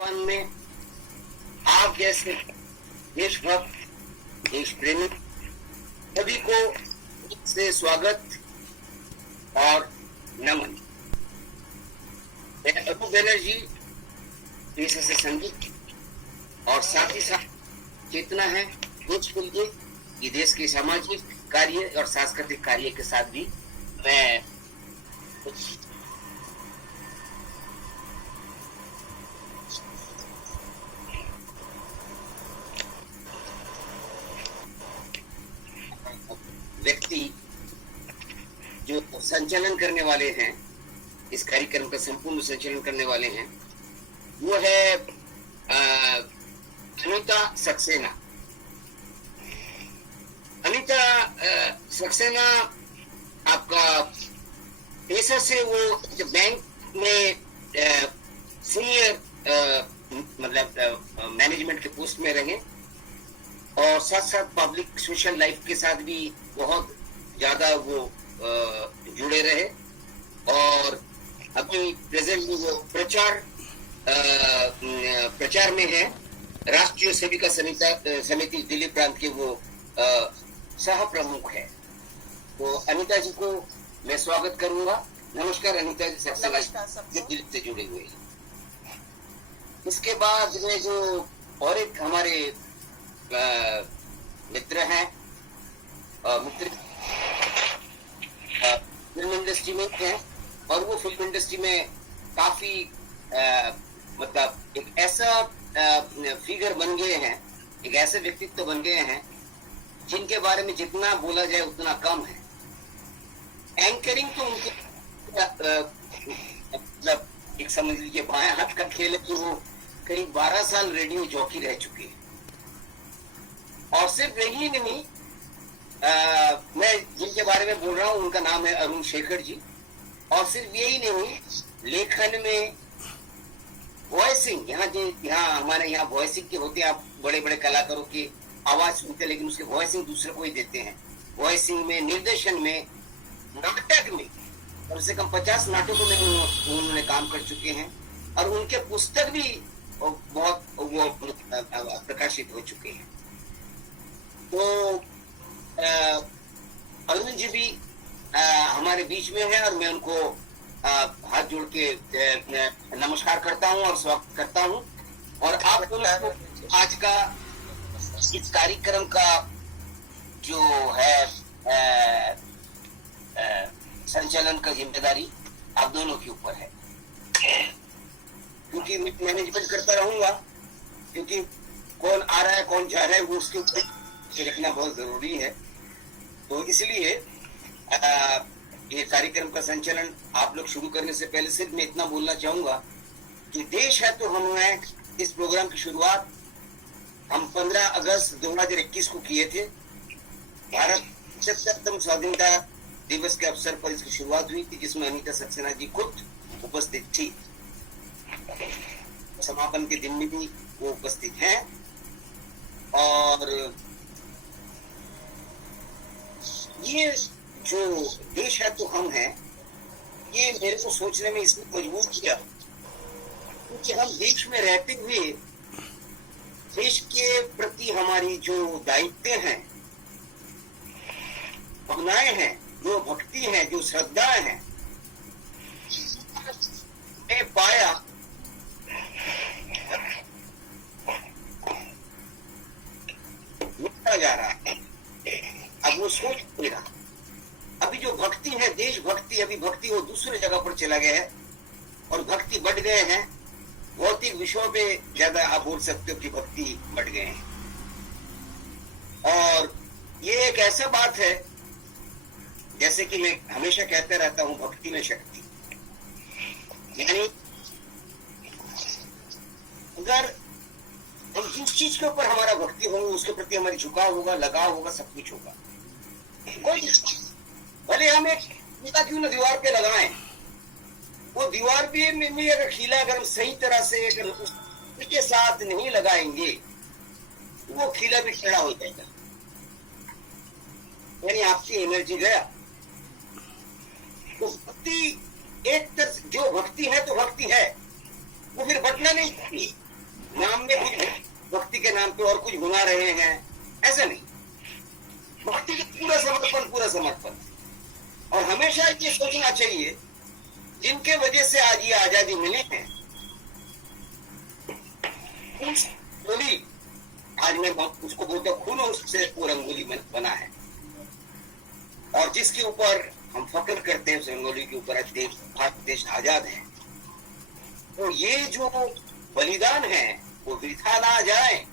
हिंदुस्तान में आप जैसे देशभक्त, देश प्रेमी सभी को से स्वागत और नमन। मैं अरूप बनर्जी पेशे से संगीत और साथ ही साथ चेतना है देश के लिए, ये देश के सामाजिक कार्य और सांस्कृतिक कार्य के साथ भी मैं व्यक्ति जो संचालन करने वाले हैं, इस कार्यक्रम का संपूर्ण संचालन करने वाले हैं, वो है अनीता सक्सेना। अनीता सक्सेना आपका पेशा से वो जब बैंक में सीनियर मतलब मैनेजमेंट के पोस्ट में रहे और साथ साथ पब्लिक सोशल लाइफ के साथ भी बहुत ज्यादा वो जुड़े रहे और अभी प्रेजेंटली वो प्रचार में है। राष्ट्रीय सेविका समिति दिल्ली प्रांत के वो सह प्रमुख है। तो अनीता जी को मैं स्वागत करूंगा। नमस्कार अनीता जी, सबसे दिल से जुड़े हुए हैं। इसके बाद में जो और एक हमारे मित्र हैं, मित्र फिल्म इंडस्ट्री में हैं और वो फिल्म इंडस्ट्री में काफी मतलब एक ऐसा फिगर बन गए हैं, एक ऐसे व्यक्तित्व बन गए हैं जिनके बारे में जितना बोला जाए उतना कम है। एंकरिंग तो उनके मतलब एक समझ लीजिए बाएं हाथ का खेल है कि वो करीब 12 साल रेडियो जॉकी रह चुके हैं। और सिर्फ यही नहीं, मैं जिनके बारे में बोल रहा हूँ उनका नाम है अरुण शेखर जी। और सिर्फ यही नहीं, लेखन में वॉइसिंग, यहाँ हमारे यहाँ वॉइसिंग के होते हैं, आप बड़े बड़े कलाकारों की आवाज सुनते हैं लेकिन उसके वॉइसिंग दूसरे को ही देते हैं। वॉइसिंग में, निर्देशन में, नाटक में कम से कम 50 नाटकों में उन्होंने काम कर चुके हैं और उनके पुस्तक भी बहुत वो प्रकाशित हो चुके हैं। तो अरुण जी भी हमारे बीच में है और मैं उनको हाथ जोड़ के नमस्कार करता हूं और स्वागत करता हूं। और आप दोनों को आज का इस कार्यक्रम का जो है संचालन का जिम्मेदारी आप दोनों के ऊपर है, क्योंकि मैं मैनेजमेंट करता रहूंगा, क्योंकि कौन आ रहा है कौन जा रहा है वो उसके ऊपर रखना बहुत जरूरी है। तो इसलिए ये कार्यक्रम का संचालन आप लोग शुरू करने से पहले सिर्फ मैं इतना बोलना चाहूंगा कि देश है तो हम हैं। इस प्रोग्राम की शुरुआत हम 15 अगस्त 2021 को किए थे। भारत 75वें स्वाधीनता दिवस के अवसर पर इसकी शुरुआत हुई थी, जिसमें अनीता सक्सेना जी खुद उपस्थित थी। समापन के दिन में भी वो उपस्थित हैं। और ये जो देश है तो हम हैं, ये मेरे को सोचने में इसने मजबूर किया, क्योंकि हम देश में रहते हुए देश के प्रति हमारी जो दायित्व हैं, भावनाएं हैं, जो भक्ति है, जो श्रद्धाएं हैं, मैं पाया मिटता जा रहा है। अब वो सोच नहीं रहा। अभी जो भक्ति है, देशभक्ति, अभी भक्ति वो दूसरे जगह पर चला गया है और भक्ति बढ़ गए हैं। भौतिक विषयों पे ज्यादा आप बोल सकते हो कि भक्ति बढ़ गए हैं। और ये एक ऐसा बात है, जैसे कि मैं हमेशा कहता रहता हूं, भक्ति में शक्ति। यानी अगर हम जिस चीज के ऊपर हमारा भक्ति होगा, उसके प्रति हमारी झुकाव होगा, लगाव होगा, सब कुछ होगा। कोई भले हम एक ईंटा क्यों ना दीवार पे लगाएं, वो दीवार पे में अगर खीला अगर हम सही तरह से अगर उसके साथ नहीं लगाएंगे, वो खीला भी टेढ़ा हो जाएगा। यानी आपकी एनर्जी गया। तो भक्ति एक तरह जो भक्ति है तो भक्ति है, वो फिर बटना नहीं चाहिए। नाम में कुछ भक्ति के नाम पे और कुछ घुमा रहे हैं, ऐसा नहीं। भक्ति के पूरा समर्पण। और हमेशा ये सोचना चाहिए जिनके वजह से आज ये आजादी मिली है, रंगोली, आज मैं उसको बोलता हूँ खून उससे वो रंगोली बना है, और जिसके ऊपर हम फक्र करते हैं, उस रंगोली के ऊपर आज भारत देश आजाद है। तो ये जो बलिदान है वो वृथा ना जाए।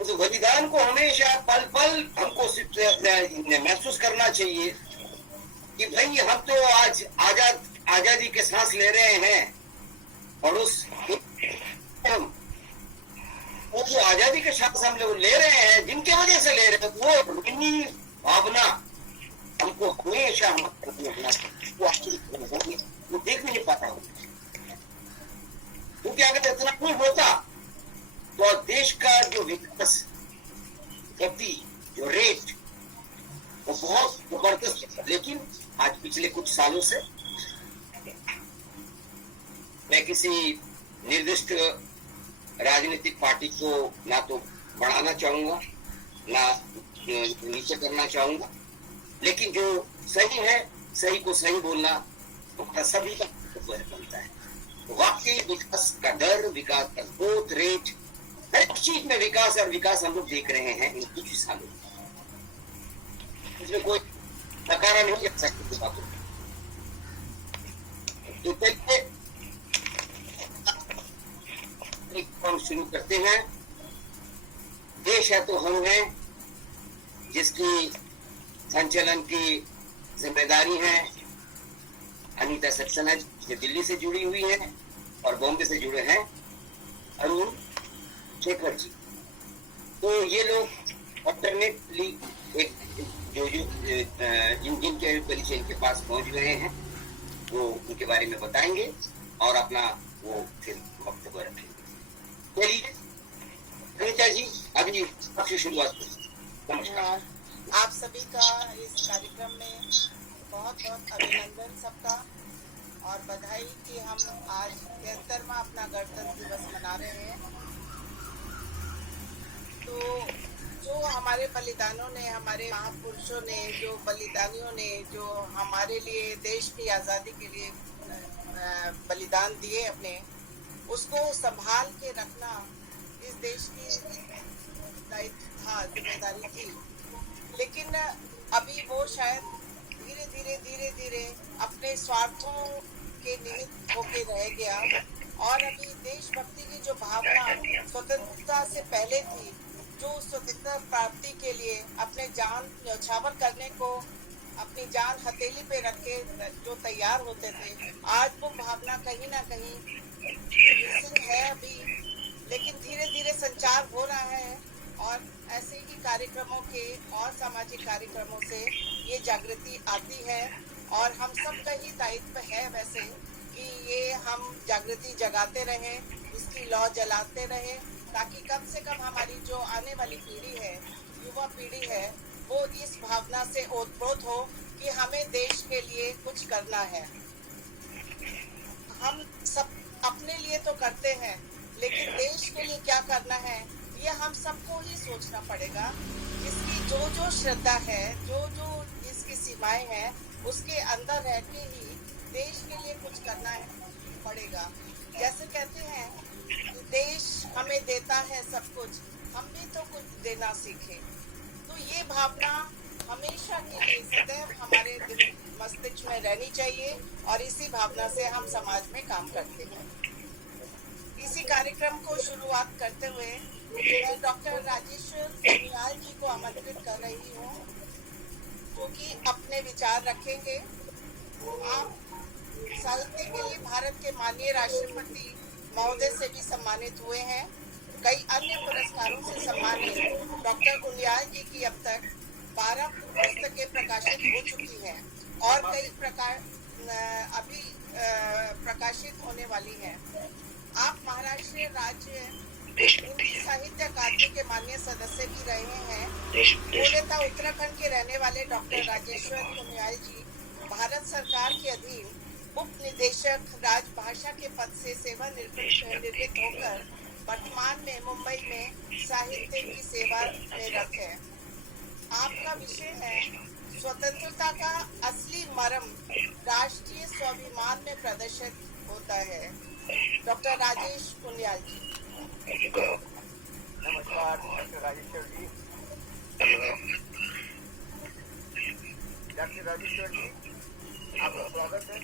उस बलिदान को हमेशा पल पल हमको महसूस करना चाहिए कि भाई हम तो आज आजादी के सांस ले रहे हैं, और वो जो आजादी के सांस हम लोग ले रहे हैं, जिनके वजह से ले रहे हैं, वो इतनी भावना हमको हमेशा वो देख नहीं पाता हूँ, क्योंकि अगर इतना नहीं होता तो देश का जो विकास गति, जो रेट, वो बहुत जबरदस्त है। लेकिन आज पिछले कुछ सालों से मैं किसी निर्दिष्ट राजनीतिक पार्टी को ना तो बढ़ाना चाहूंगा, ना नीचे करना चाहूंगा, लेकिन जो सही है, सही को सही बोलना तो सभी का बनता है। वाकई विकास का दर, विकास का ग्रोथ रेट, हर चीज में विकास और विकास हम लोग देख रहे हैं इन कुछ सालों में। इसमें कोई नकारा नहीं कर सकते बातों में। तो चलिए एक काम शुरू करते हैं। देश है तो हम हैं, जिसकी संचालन की जिम्मेदारी है अनीता सक्सेना, जो दिल्ली से जुड़ी हुई है, और बॉम्बे से जुड़े हैं अरुण शेखर जी। तो ये लोग ऑल्टरनेटली एक जो जिनके परिचय इनके पास पहुंच गए हैं, वो उनके बारे में बताएंगे और अपना वो फिर वक्तव्य रखेंगे। चलिए अनीता जी, अभी आपसे शुरुआत करें। नमस्कार। आप सभी का इस कार्यक्रम में बहुत बहुत अभिनंदन सबका, और बधाई कि हम आज 73वां अपना गणतंत्र दिवस मना रहे हैं। तो जो हमारे बलिदानों ने, हमारे महापुरुषों ने, जो बलिदानियों ने, जो हमारे लिए देश की आज़ादी के लिए बलिदान दिए अपने, उसको संभाल के रखना इस देश की दायित्व था, जिम्मेदारी थी। लेकिन अभी वो शायद धीरे धीरे अपने स्वार्थों के निमित्त होके रह गया, और अभी देशभक्ति की जो भावना स्वतंत्रता से पहले थी, जो स्वतंत्रता प्राप्ति के लिए अपने जान न्यौछावर करने को, अपनी जान हथेली पे रख के जो तैयार होते थे, आज वो भावना कहीं ना कहीं मिसिंग है अभी। लेकिन धीरे धीरे संचार हो रहा है, और ऐसे ही कार्यक्रमों के और सामाजिक कार्यक्रमों से ये जागृति आती है, और हम सब का ही दायित्व है वैसे कि ये हम जागृति जगाते रहें, इसकी लौ जलाते रहें, ताकि कम से कम हमारी जो आने वाली पीढ़ी है, युवा पीढ़ी है, वो इस भावना से ओतप्रोत हो कि हमें देश के लिए कुछ करना है। हम सब अपने लिए तो करते हैं, लेकिन देश के लिए क्या करना है, ये हम सबको ही सोचना पड़ेगा। जिसकी जो जो श्रद्धा है, जो जो जिसकी सीमाएं हैं, उसके अंदर रह के ही देश के लिए कुछ करना पड़ेगा। जैसे कहते हैं देश हमें देता है सब कुछ, हम भी तो कुछ देना सीखें। तो ये भावना हमेशा के लिए सदैव हमारे दिल मस्तिष्क में रहनी चाहिए, और इसी भावना से हम समाज में काम करते हैं। इसी कार्यक्रम को शुरुआत करते हुए मैं डॉक्टर राजेश्वर सोनियाल जी को आमंत्रित कर रही हूँ, जो कि अपने विचार रखेंगे। आप साहित्य के लिए भारत के माननीय राष्ट्रपति महोदय से भी सम्मानित हुए हैं। कई अन्य पुरस्कारों से सम्मानित डॉक्टर उनियाल जी की अब तक 12 पुस्तकें प्रकाशित हो चुकी हैं, और कई अभी प्रकाशित होने वाली हैं। आप महाराष्ट्र राज्य हिंदी साहित्य अकादमी के माननीय सदस्य भी रहे हैं। मूलतः उत्तराखंड के रहने वाले डॉक्टर राजेश्वर सोनियाल जी भारत सरकार के अधीन उप निदेशक राजभाषा के पद से सेवानिवृत्त होकर वर्तमान में मुंबई में साहित्य की सेवा में रत है। आपका विषय है स्वतंत्रता का असली मर्म राष्ट्रीय स्वाभिमान में प्रदर्शित होता है। डॉक्टर राजेश पुनियाल जी। नमस्कार डॉक्टर राजेश्वर जी। डॉक्टर राजेश्वर जी, आपका स्वागत है।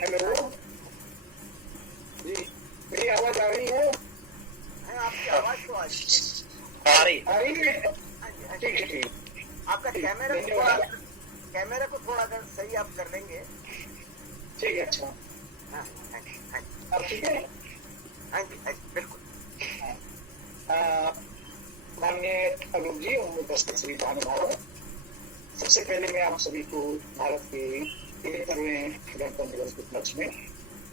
हेलो जी, मेरी आवाज आ रही है? आपकी आवाज तो आ रही है? ठीक है, ठीक। आपका कैमरा को थोड़ा अगर सही आप कर देंगे। ठीक है, अच्छा। हाँ, अब ठीक है? हाँ जी, बिल्कुल। माननीय अरुण जी, उपस्थित सभी भारत, सबसे पहले मैं आप सभी को भारत के 73वें गणतंत्र दिवस के उपलक्ष्य में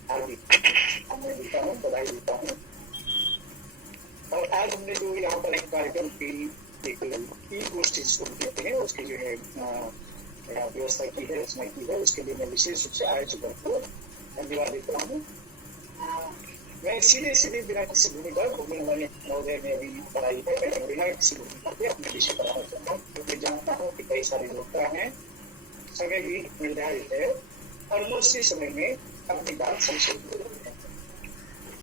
हार्दिक देता हूँ, बधाई देता हूँ। और आज हमने जो यहाँ पर एक कार्यक्रम की एक ई गोष्ठी जिसको कहते हैं, उसकी जो है व्यवस्था की है, रचना की है, उसके लिए मैं विशेष रूप से आयोजकों को धन्यवाद देता हूँ। मैं सीधे बिना किसी भूमिका वाले महोदय में अभी पढ़ाई है, मैं बिना किसी भूमिका के अपने विषय पढ़ाना चाहता हूँ, क्योंकि जानता हूँ कि कई सारे लोग हैं, समय भी निर्धारित है और मुझसे समय में अपनी बात संक्षेप